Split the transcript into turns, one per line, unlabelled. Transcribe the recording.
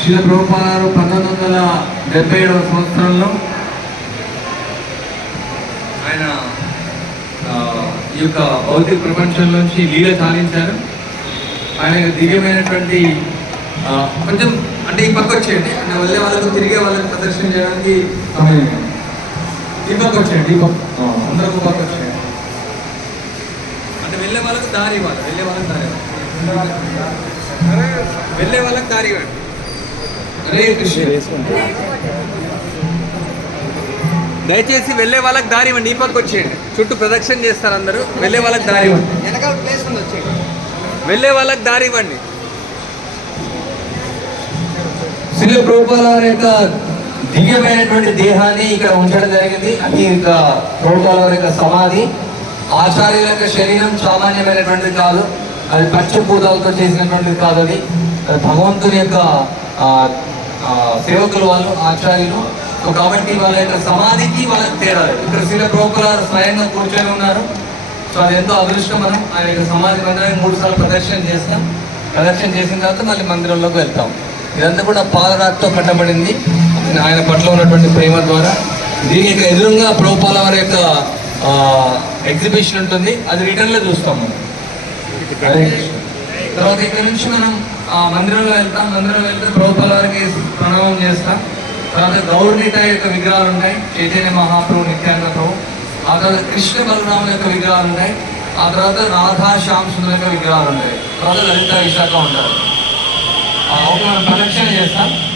శిల ప్రభుపాదారు పంతొమ్మిది వందల డెబ్బై ఏడవ సంవత్సరంలో ఆయన ఆ, ఈ యొక్క భౌతిక ప్రపంచంలోంచి లీల సాధించారు. ఆయన దివ్యమైనటువంటి ఆ, కొంచెం అంటే ఈ పక్క వచ్చేయండి. అంటే వెళ్ళే వాళ్ళకు తిరిగే వాళ్ళకి ప్రదర్శన చేయడానికి సమయం. ఈ పక్క వచ్చేయండి ఈ పక్క. అందరూ ఒక పక్క వచ్చేయండి. అంటే వెళ్ళే వాళ్ళకు దారి ఇవ్వాలి. వెళ్ళే వాళ్ళకి దారి ఇవ్వాలి. వెళ్ళే వాళ్ళకి దారి ఇవ్వండి. హరే కృష్ణ దయచేసి వెళ్ళే వాళ్ళకి దారి ఇవ్వండి. ఈ పక్క వచ్చేయండి. చుట్టూ ప్రదక్షిణ చేస్తారు అందరూ. వెళ్ళే వాళ్ళకి దారి ఇవ్వండి.
వెనకాల ప్లేస్ ఉంది వచ్చేయండి.
వెళ్ళే వాళ్ళకి దారి ఇవ్వండి. శిల ప్రభుపాల వారి యొక్క దివ్యమైనటువంటి దేహాన్ని ఇక్కడ ఉంచడం జరిగింది. అది ఇక ప్రభుపాల వారి యొక్క సమాధి ఆచార్యుల యొక్క శరీరం సామాన్యమైనటువంటిది కాదు. అది పంచభూతాలతో చేసినటువంటిది కాదు అది. అది భగవంతుని యొక్క సేవకులు వాళ్ళు ఆచార్యులు కాబట్టి వాళ్ళ యొక్క సమాధికి వాళ్ళకి తేడా ఇక్కడ శిల ప్రభుపాల స్వయంగా కూర్చొని ఉన్నారు. సో అది ఎంతో అదృష్టం మనం. ఆయన యొక్క సమాధి మందిరాన్ని మూడు సార్లు ప్రదర్శన చేస్తాం ప్రదర్శన చేసిన తర్వాత మళ్ళీ మందిరంలోకి వెళ్తాం. ఇదంతా కూడా పాలరాతితో కట్టబడింది. ఆయన పట్ల ఉన్నటువంటి ప్రేమ ద్వారా. దీని యొక్క ఎదురుగా ప్రభుపాల వారి యొక్క ఎగ్జిబిషన్ ఉంటుంది. అది రిటర్న్లో చూస్తాం మనం. తర్వాత ఇక్కడ నుంచి మనం ఆ మందిరంలో వెళ్తాం. మందిరంలో వెళ్తే ప్రభుపాల వారికి ప్రణామం చేస్తాం. తర్వాత గౌరనిత యొక్క విగ్రహాలు ఉంటాయి. చైతన్య మహాప్రభు నిత్యానంద ప్రభు. ఆ తర్వాత కృష్ణ బలరాముల యొక్క విగ్రహాలు ఉంటాయి. ఆ తర్వాత రాధా శ్యామ్ సుందర యొక్క విగ్రహాలు ఉంటాయి. తర్వాత లలిత విశాఖ ఉంటారు. ఆ, ఒక మనం ప్రదక్షిణ చేస్తాం.